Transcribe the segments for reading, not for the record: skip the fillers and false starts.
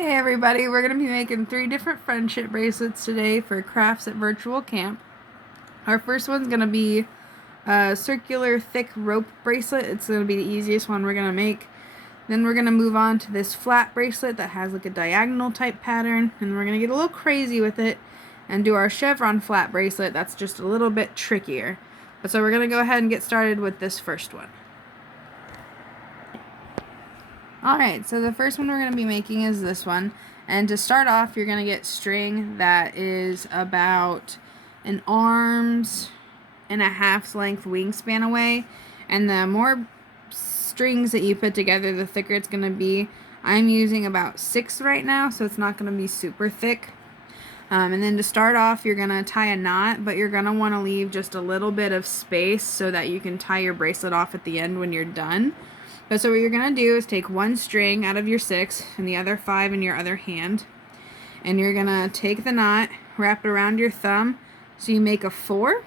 Hey everybody, we're going to be making 3 different friendship bracelets today for crafts at virtual camp. Our first one's going to be a circular thick rope bracelet. It's going to be the easiest one we're going to make. Then we're going to move on to this flat bracelet that has like a diagonal type pattern, and we're going to get a little crazy with it and do our chevron flat bracelet. That's just a little bit trickier. But so we're going to go ahead and get started with this first one. Alright, so the first one we're going to be making is this one. And to start off, you're going to get string that is about an arm's and a half's length wingspan away. And the more strings that you put together, the thicker it's going to be. I'm using about 6 right now, so it's not going to be super thick. And then to start off, you're going to tie a knot, but you're going to want to leave just a little bit of space so that you can tie your bracelet off at the end when you're done. But so what you're going to do is take 1 string out of your 6 and the other 5 in your other hand. And you're going to take the knot, wrap it around your thumb so you make a 4.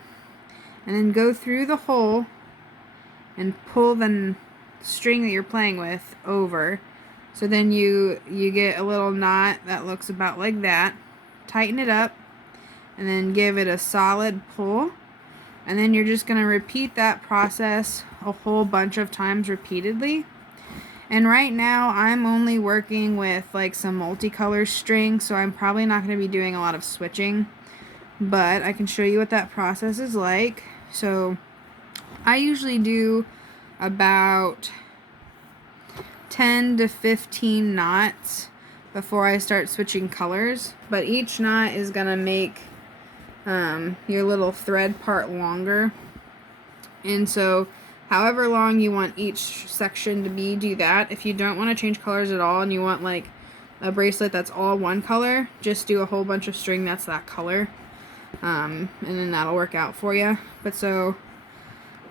And then go through the hole and pull the string that you're playing with over. So then you get a little knot that looks about like that. Tighten it up and then give it a solid pull. And then you're just going to repeat that process a whole bunch of times repeatedly. And right now I'm only working with like some multicolor string, so I'm probably not going to be doing a lot of switching. But I can show you what that process is like. So I usually do about 10 to 15 knots before I start switching colors. But each knot is going to make your little thread part longer, and so however long you want each section to be, do that. If you don't want to change colors at all and you want like a bracelet that's all one color, just do a whole bunch of string that's that color, and then that'll work out for you. But so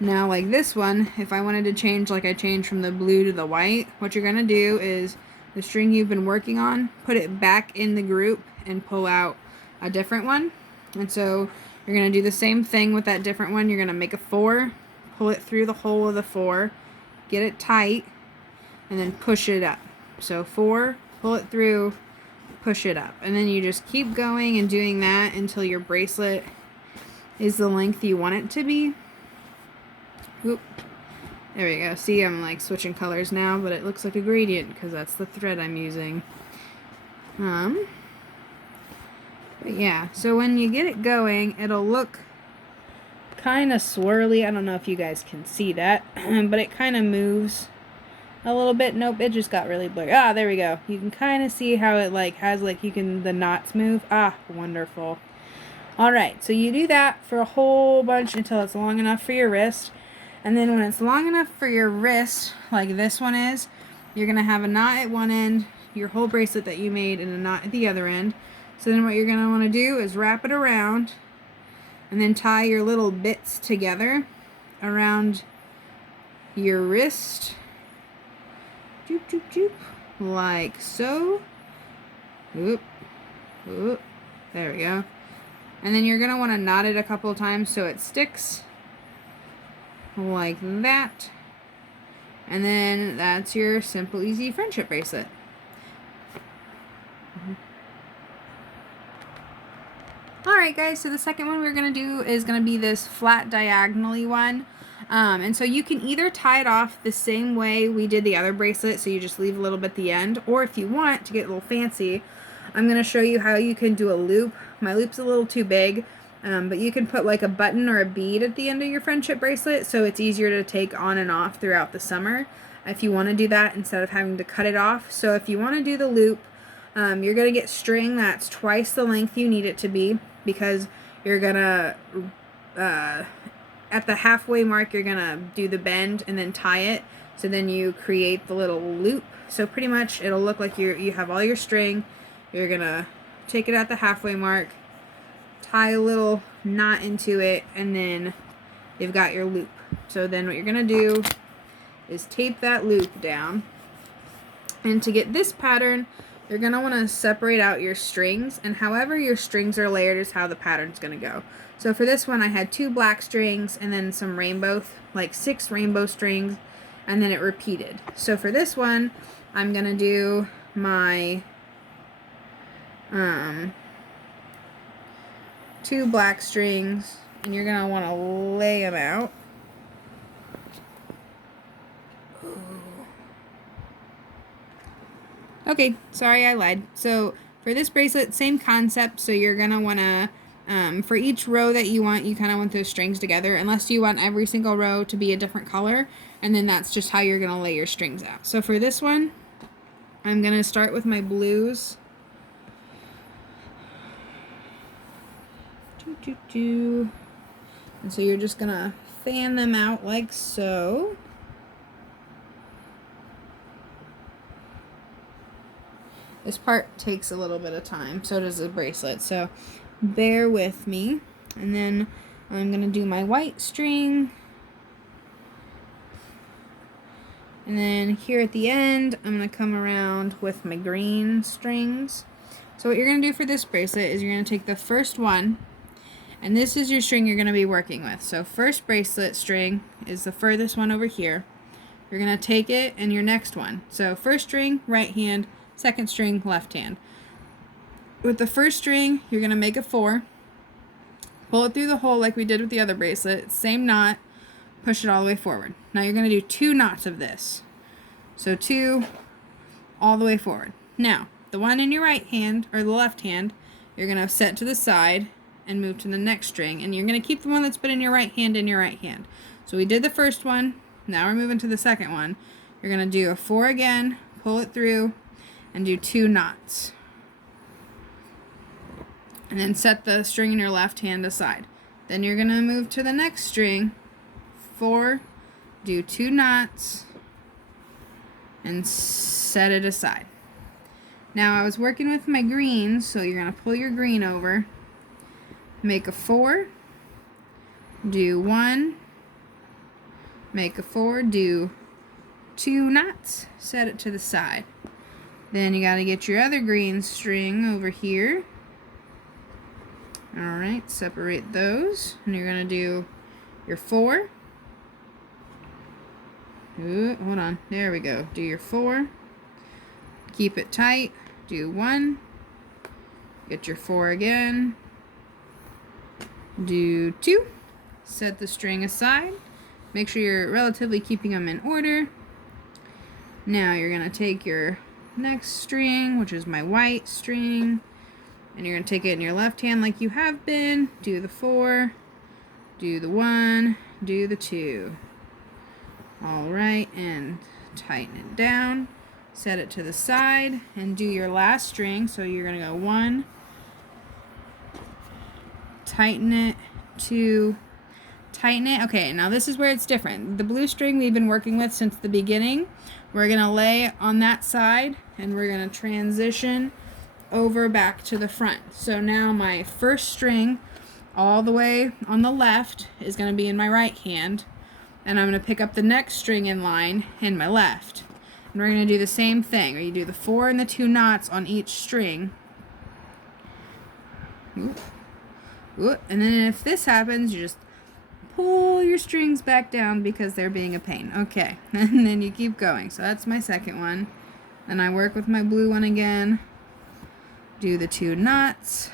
now like this one, if I wanted to change, like I changed from the blue to the white, what you're gonna do is the string you've been working on, put it back in the group and pull out a different one. And so you're going to do the same thing with that different one. You're going to make a 4, pull it through the hole of the 4, get it tight, and then push it up. So 4, pull it through, push it up. And then you just keep going and doing that until your bracelet is the length you want it to be. Oop. There we go. See, I'm like switching colors now, but it looks like a gradient because that's the thread I'm using. But yeah, so when you get it going, it'll look kind of swirly. I don't know if you guys can see that, but it kind of moves a little bit. Nope, it just got really blurry. Ah, there we go. You can kind of see how it like has like the knots move. Ah, wonderful. Alright, so you do that for a whole bunch until it's long enough for your wrist. And then when it's long enough for your wrist, like this one is, you're going to have a knot at one end, your whole bracelet that you made, and a knot at the other end. So then what you're going to want to do is wrap it around and then tie your little bits together around your wrist. Joop, joop, joop. Like so. Oop. Oop. There we go. And then you're going to want to knot it a couple of times so it sticks. Like that. And then that's your simple, easy friendship bracelet. Alright guys, so the second one we're going to do is going to be this flat diagonally one. And so you can either tie it off the same way we did the other bracelet, so you just leave a little bit at the end, or if you want to get a little fancy, I'm going to show you how you can do a loop. My loop's a little too big, but you can put like a button or a bead at the end of your friendship bracelet, so it's easier to take on and off throughout the summer if you want to do that instead of having to cut it off. So if you want to do the loop, you're going to get string that's twice the length you need it to be, because you're going to, at the halfway mark, you're going to do the bend and then tie it. So then you create the little loop. So pretty much it'll look like you have all your string. You're going to take it at the halfway mark, tie a little knot into it, and then you've got your loop. So then what you're going to do is tape that loop down. And to get this pattern, you're going to want to separate out your strings, and however your strings are layered is how the pattern's going to go. So for this one I had 2 black strings and then some rainbow, like 6 rainbow strings, and then it repeated. So for this one I'm going to do my 2 black strings, and you're going to want to lay them out. Okay, sorry I lied. So for this bracelet, same concept. So you're going to want to, for each row that you want, you kind of want those strings together, unless you want every single row to be a different color, and then that's just how you're going to lay your strings out. So for this one, I'm going to start with my blues. And so you're just going to fan them out like so. This part takes a little bit of time, so does the bracelet, so bear with me. And then I'm going to do my white string. And then here at the end, I'm going to come around with my green strings. So what you're going to do for this bracelet is you're going to take the first one, and this is your string you're going to be working with. So first bracelet string is the furthest one over here. You're going to take it and your next one. So first string, right hand, second string, left hand. With the first string, you're going to make a 4. Pull it through the hole like we did with the other bracelet. Same knot. Push it all the way forward. Now you're going to do 2 knots of this. So 2 all the way forward. Now, the one in your right hand, or the left hand, you're going to set to the side and move to the next string. And you're going to keep the one that's been in your right hand in your right hand. So we did the first one. Now we're moving to the second one. You're going to do a 4 again, pull it through, and do 2 knots. And then set the string in your left hand aside. Then you're going to move to the next string, 4, do 2 knots, and set it aside. Now I was working with my green, so you're going to pull your green over, make a 4, do 1, make a 4, do 2 knots, set it to the side. Then you got to get your other green string over here. Alright, separate those. And you're going to do your 4. Ooh, hold on. There we go. Do your 4. Keep it tight. Do 1. Get your 4 again. Do 2. Set the string aside. Make sure you're relatively keeping them in order. Now you're going to take your next string, which is my white string, and you're going to take it in your left hand like you have been. Do the 4, do the 1, do the 2. Alright, and tighten it down. Set it to the side, and do your last string. So you're going to go 1, tighten it, 2, tighten it. Okay, now this is where it's different. The blue string we've been working with since the beginning. We're going to lay on that side, and we're going to transition over back to the front. So now my first string all the way on the left is going to be in my right hand, and I'm going to pick up the next string in line in my left. And we're going to do the same thing, where you do the 4 and the 2 knots on each string. Oop. Oop. And then if this happens, you just pull your strings back down because they're being a pain. Okay, and then you keep going. So that's my second one. Then I work with my blue one again. Do the 2 knots.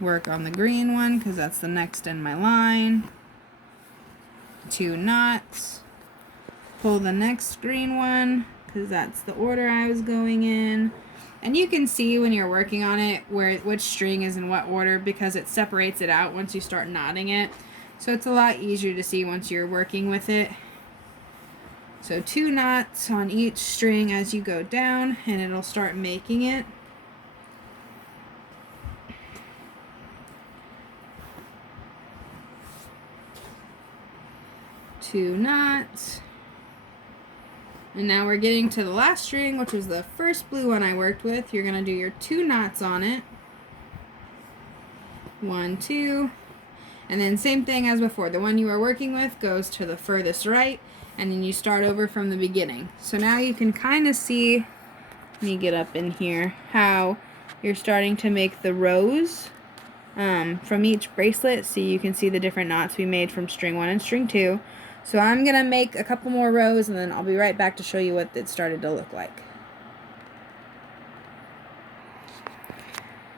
Work on the green one because that's the next in my line. 2 knots. Pull the next green one because that's the order I was going in. And you can see when you're working on it which string is in what order because it separates it out once you start knotting it. So it's a lot easier to see once you're working with it. So 2 knots on each string as you go down, and it'll start making it. Two knots. And now we're getting to the last string, which was the first blue one I worked with. You're going to do your 2 knots on it. 1, 2. And then same thing as before. The one you were working with goes to the furthest right, and then you start over from the beginning. So now you can kind of see, let me get up in here, how you're starting to make the rows from each bracelet. So you can see the different knots we made from string 1 and string 2. So I'm going to make a couple more rows and then I'll be right back to show you what it started to look like.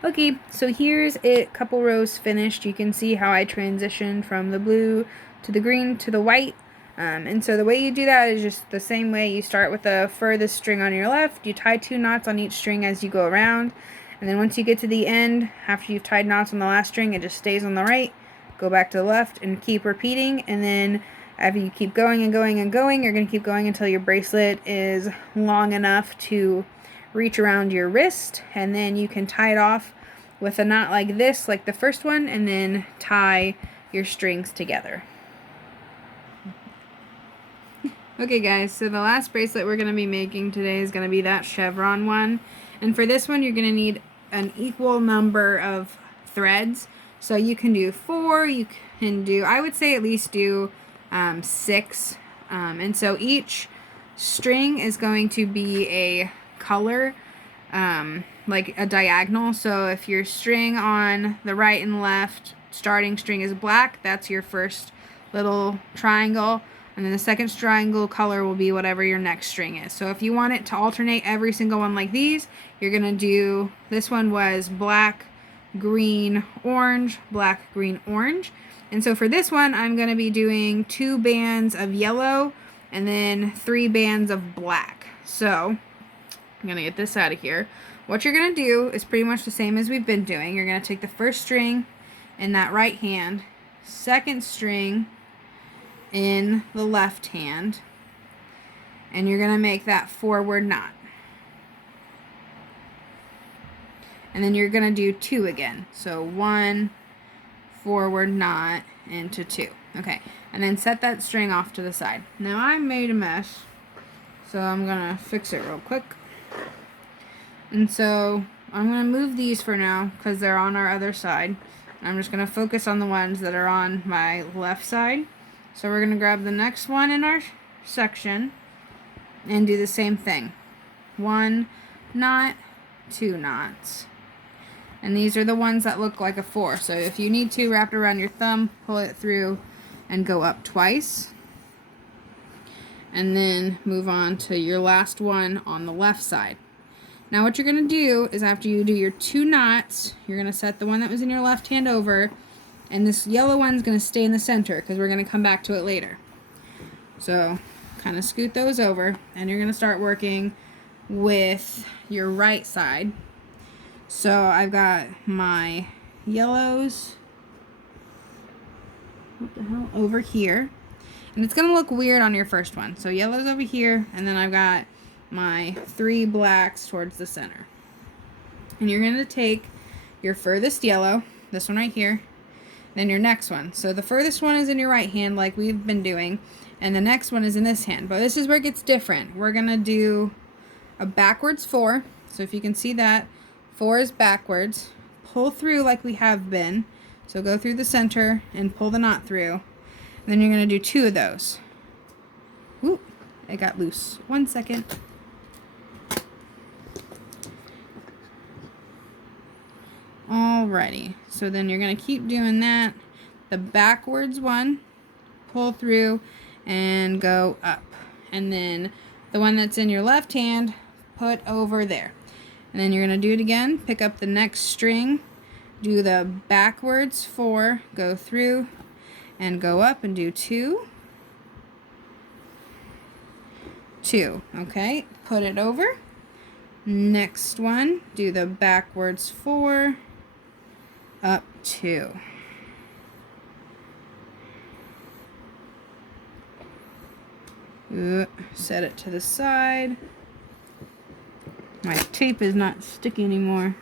Okay, so here's it, couple rows finished. You can see how I transitioned from the blue to the green to the white. And so the way you do that is just the same way. You start with the furthest string on your left. You tie 2 knots on each string as you go around. And then once you get to the end, after you've tied knots on the last string, it just stays on the right. Go back to the left and keep repeating. And then after you keep going and going and going, you're going to keep going until your bracelet is long enough to reach around your wrist, and then you can tie it off with a knot like this, like the first one, and then tie your strings together. Okay guys, so the last bracelet we're going to be making today is going to be that chevron one, and for this one you're going to need an equal number of threads. So you can do 4, you can do, I would say at least do 6, and so each string is going to be a color, like a diagonal. So if your string on the right and left starting string is black, that's your first little triangle, and then the second triangle color will be whatever your next string is. So if you want it to alternate every single one like these, you're gonna do, this one was black, green, orange, black, green, orange. And so for this one, I'm gonna be doing 2 bands of yellow and then 3 bands of black. So I'm going to get this out of here. What you're going to do is pretty much the same as we've been doing. You're going to take the first string in that right hand, second string in the left hand, and you're going to make that forward knot. And then you're going to do 2 again. So 1 forward knot into 2. Okay, and then set that string off to the side. Now I made a mess, so I'm going to fix it real quick. And so I'm going to move these for now because they're on our other side. I'm just going to focus on the ones that are on my left side. So we're going to grab the next one in our section and do the same thing. 1 knot, 2 knots. And these are the ones that look like a 4. So if you need to, wrap it around your thumb, pull it through, and go up twice. And then move on to your last one on the left side. Now what you're going to do is after you do your 2 knots, you're going to set the one that was in your left hand over, and this yellow one's going to stay in the center because we're going to come back to it later. So kind of scoot those over, and you're going to start working with your right side. So I've got my yellows, what the hell, over here. And it's going to look weird on your first one. So yellow's over here, and then I've got my 3 blacks towards the center. And you're going to take your furthest yellow, this one right here, then your next one. So the furthest one is in your right hand like we've been doing, and the next one is in this hand. But this is where it gets different. We're going to do a backwards 4. So if you can see that, 4 is backwards. Pull through like we have been. So go through the center and pull the knot through. And then you're going to do 2 of those. Ooh, it got loose. 1 second. Alrighty, so then you're going to keep doing that. The backwards one, pull through and go up. And then the one that's in your left hand, put over there. And then you're going to do it again. Pick up the next string, do the backwards 4, go through and go up and do 2. 2, okay, put it over. Next one, do the backwards 4, up 2. Set it to the side. My tape is not sticky anymore.